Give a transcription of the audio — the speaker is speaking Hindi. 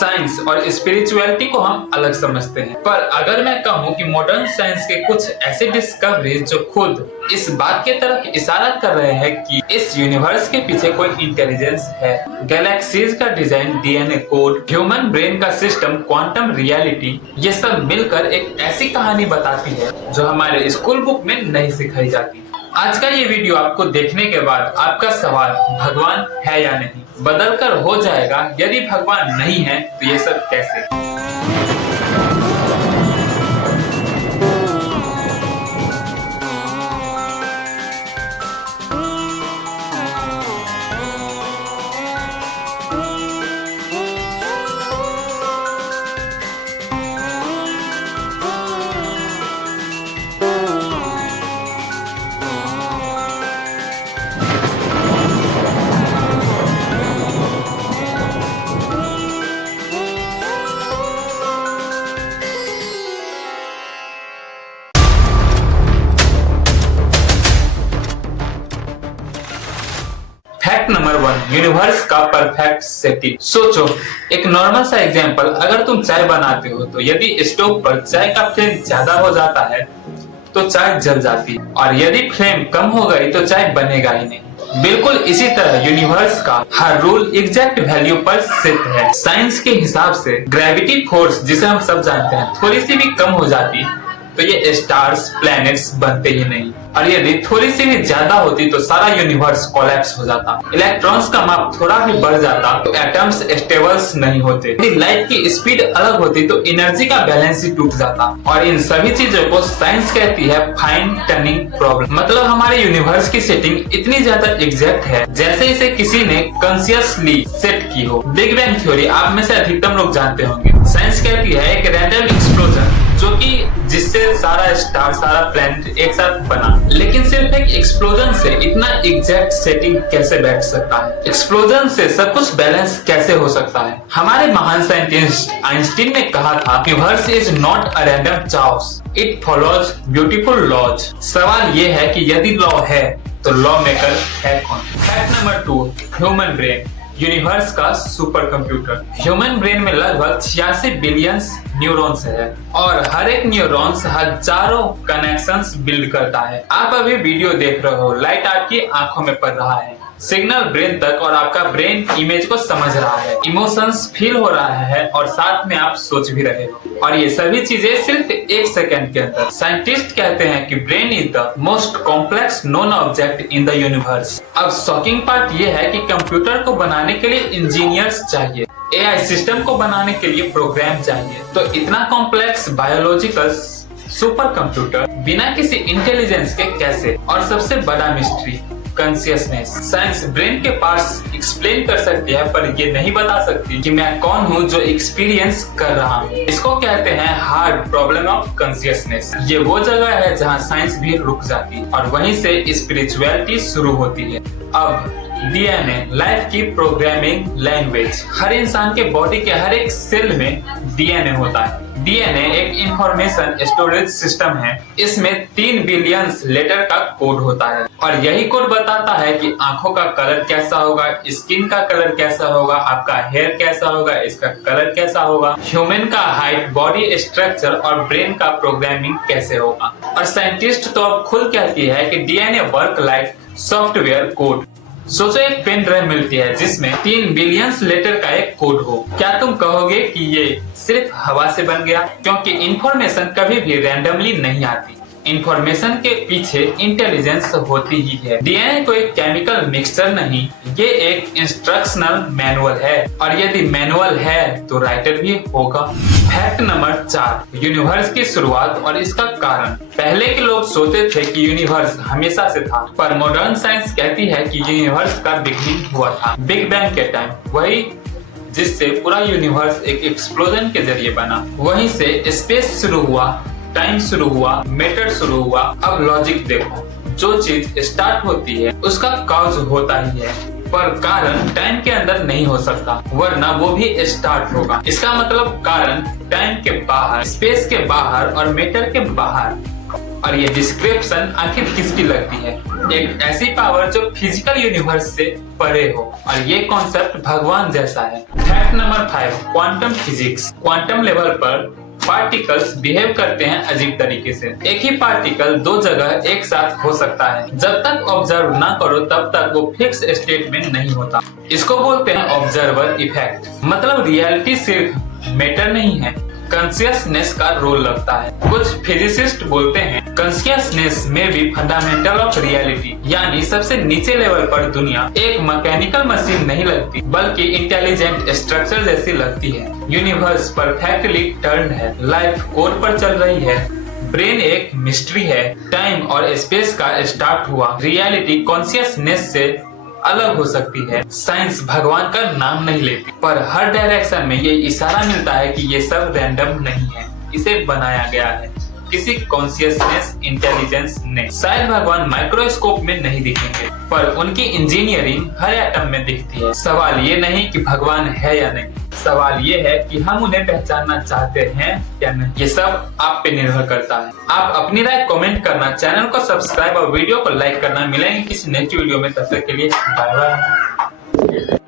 साइंस और स्पिरिचुअलिटी को हम अलग समझते हैं, पर अगर मैं कहूँ कि मॉडर्न साइंस के कुछ ऐसे डिस्कवरीज जो खुद इस बात की तरफ इशारा कर रहे हैं कि इस यूनिवर्स के पीछे कोई इंटेलिजेंस है। गैलेक्सीज का design, DNA code, human brain का सिस्टम, क्वांटम रियलिटी, ये सब मिलकर एक ऐसी कहानी बताती है जो हमारे स्कूल बुक में नहीं सिखाई जाती। आज का ये वीडियो आपको देखने के बाद आपका सवाल भगवान है या नहीं बदलकर हो जाएगा। यदि भगवान नहीं है तो ये सब कैसे? फैक्ट नंबर 1, यूनिवर्स का परफेक्ट सेटिंग। सोचो, एक नॉर्मल सा एग्जांपल, अगर तुम चाय बनाते हो तो यदि स्टोव पर चाय का फ्लेम ज्यादा हो जाता है तो चाय जल जाती है, और यदि फ्लेम कम हो गई तो चाय बनेगा ही नहीं। बिल्कुल इसी तरह यूनिवर्स का हर रूल एग्जैक्ट वैल्यू पर सेट है। साइंस के हिसाब से ग्रेविटी फोर्स, जिसे हम सब जानते हैं, थोड़ी सी भी कम हो जाती तो ये स्टार्स, प्लैनेट्स बनते ही नहीं, और यदि थोड़ी सी भी ज्यादा होती तो सारा यूनिवर्स कोलैप्स हो जाता। इलेक्ट्रॉन्स का माप थोड़ा भी बढ़ जाता तो एटम्स स्टेबल्स नहीं होते। यदि लाइट की स्पीड अलग होती तो एनर्जी का बैलेंस ही टूट जाता। और इन सभी चीजों को साइंस कहती है फाइन टर्निंग प्रॉब्लम। मतलब हमारे यूनिवर्स की सेटिंग इतनी ज्यादा एग्जैक्ट है जैसे इसे किसी ने कॉन्शियसली सेट की हो। बिग बैंग थ्योरी आप में से अधिकतम लोग जानते होंगे। साइंस कहती है एक रैंडम एक्सप्लोजन जो कि जिससे सारा स्टार, सारा प्लैनेट एक साथ बना, लेकिन सिर्फ एक एक्सप्लोजन से इतना एग्जैक्ट सेटिंग कैसे बैठ सकता है? एक्सप्लोजन से सब कुछ बैलेंस कैसे हो सकता है? हमारे महान साइंटिस्ट आइंस्टीन ने कहा था, universe is not a random chaos, it follows beautiful laws. सवाल ये है कि यदि लॉ है तो लॉ मेकर है कौन? Fact number 2, human brain universe का सुपर कंप्यूटर। ह्यूमन ब्रेन में लगभग 86 बिलियन न्यूरॉन्स है, और हर एक न्यूरॉन्स हजारों कनेक्शंस बिल्ड करता है। आप अभी वीडियो देख रहे हो, लाइट आपकी आंखों में पड़ रहा है, सिग्नल ब्रेन तक, और आपका ब्रेन इमेज को समझ रहा है, इमोशंस फील हो रहा है, और साथ में आप सोच भी रहे हो, और ये सभी चीजें सिर्फ 1 सेकंड के अंदर। साइंटिस्ट कहते हैं कि brain is the most complex known object in the universe. अब शॉकिंग पार्ट ये है कि कंप्यूटर को बनाने के लिए इंजीनियर्स चाहिए, एआई सिस्टम को बनाने के लिए प्रोग्राम चाहिए, तो इतना कॉम्प्लेक्स बायोलॉजिकल सुपर कंप्यूटर बिना किसी इंटेलिजेंस के कैसे? और सबसे बड़ा मिस्ट्री, कॉन्शियसनेस। साइंस ब्रेन के पार्ट्स एक्सप्लेन कर सकती है, पर ये नहीं बता सकती कि मैं कौन हूँ जो एक्सपीरियंस कर रहा हूँ। इसको कहते हैं हार्ड प्रॉब्लम ऑफ कॉन्शियसनेस। ये वो जगह है जहाँ साइंस भी रुक जाती है, और वहीं से स्पिरिचुअलिटी शुरू होती है। अब डीएनए, लाइफ की प्रोग्रामिंग लैंग्वेज। हर इंसान के बॉडी के हर एक सेल में डीएनए होता है। डीएनए एक इंफॉर्मेशन स्टोरेज सिस्टम है। इसमें 3 बिलियन लेटर का कोड होता है, और यही कोड बताता है कि आंखों का कलर कैसा होगा, स्किन का कलर कैसा होगा, आपका हेयर कैसा होगा, इसका कलर कैसा होगा, ह्यूमन का हाइट, बॉडी स्ट्रक्चर और ब्रेन का प्रोग्रामिंग कैसे होगा। और साइंटिस्ट तो अब खुद कहती है कि DNA work like software code. सोचो, एक पेन ड्राइव मिलती है जिसमें 3 बिलियन लेटर का एक कोड हो। क्या तुम कहोगे कि ये सिर्फ हवा से बन गया? क्योंकि इंफॉर्मेशन कभी भी रैंडमली नहीं आती। इंफॉर्मेशन के पीछे इंटेलिजेंस होती ही है। डीएनए कोई केमिकल मिक्सचर नहीं, ये एक इंस्ट्रक्शनल मैनुअल है, और यदि मैनुअल है तो राइटर भी होगा। फैक्ट नंबर 4, यूनिवर्स की शुरुआत और इसका कारण। पहले के लोग सोचते थे कि यूनिवर्स हमेशा से था, पर मॉडर्न साइंस कहती है कि यूनिवर्स का बिगनिंग हुआ था बिग बैंग के टाइम, वही जिससे पूरा यूनिवर्स एक एक्सप्लोजन के जरिए बना। वहीं से स्पेस शुरू हुआ, टाइम शुरू हुआ, मैटर शुरू हुआ। अब लॉजिक देखो, जो चीज स्टार्ट होती है उसका कॉज होता ही है, पर कारण टाइम के अंदर नहीं हो सकता, वरना वो भी स्टार्ट होगा। इसका मतलब कारण टाइम के बाहर, स्पेस के बाहर और मैटर के बाहर और ये डिस्क्रिप्शन आखिर किसकी लगती है? एक ऐसी पावर जो फिजिकल यूनिवर्स से परे हो, और ये कॉन्सेप्ट भगवान जैसा है। Fact number 5, quantum physics. Quantum level पर पार्टिकल्स बिहेव करते हैं अजीब तरीके से। एक ही पार्टिकल दो जगह एक साथ हो सकता है। जब तक ऑब्जर्व ना करो तब तक वो फिक्स स्टेट में नहीं होता। इसको बोलते हैं ऑब्जर्वर इफेक्ट। मतलब रियलिटी सिर्फ मैटर नहीं है, कॉन्शियसनेस का रोल लगता है। कुछ फिजिसिस्ट बोलते हैं कॉन्शियसनेस में भी फंडामेंटल ऑफ रियलिटी, यानी सबसे नीचे लेवल पर दुनिया एक मैकेनिकल मशीन नहीं लगती बल्कि इंटेलिजेंट स्ट्रक्चर जैसी लगती है। यूनिवर्स परफेक्टली टर्न्ड है, लाइफ कोर पर चल रही है, ब्रेन एक मिस्ट्री है, टाइम और स्पेस का स्टार्ट हुआ। रियलिटी कॉन्शियसनेस से अलग हो सकती है। साइंस भगवान का नाम नहीं लेती, पर हर डायरेक्शन में ये इशारा मिलता है कि ये सब रैंडम नहीं है, इसे बनाया गया है किसी कॉन्शियसनेस इंटेलिजेंस ने। शायद भगवान माइक्रोस्कोप में नहीं दिखेंगे, पर उनकी इंजीनियरिंग हर एटम में दिखती है। सवाल ये नहीं कि भगवान है या नहीं, सवाल ये है कि हम उन्हें पहचानना चाहते हैं या नहीं। ये सब आप पे निर्भर करता है। आप अपनी राय कमेंट करना, चैनल को सब्सक्राइब और वीडियो को लाइक करना। मिलेंगे किसी नेक्स्ट वीडियो में, तब तक के लिए बाय बाय।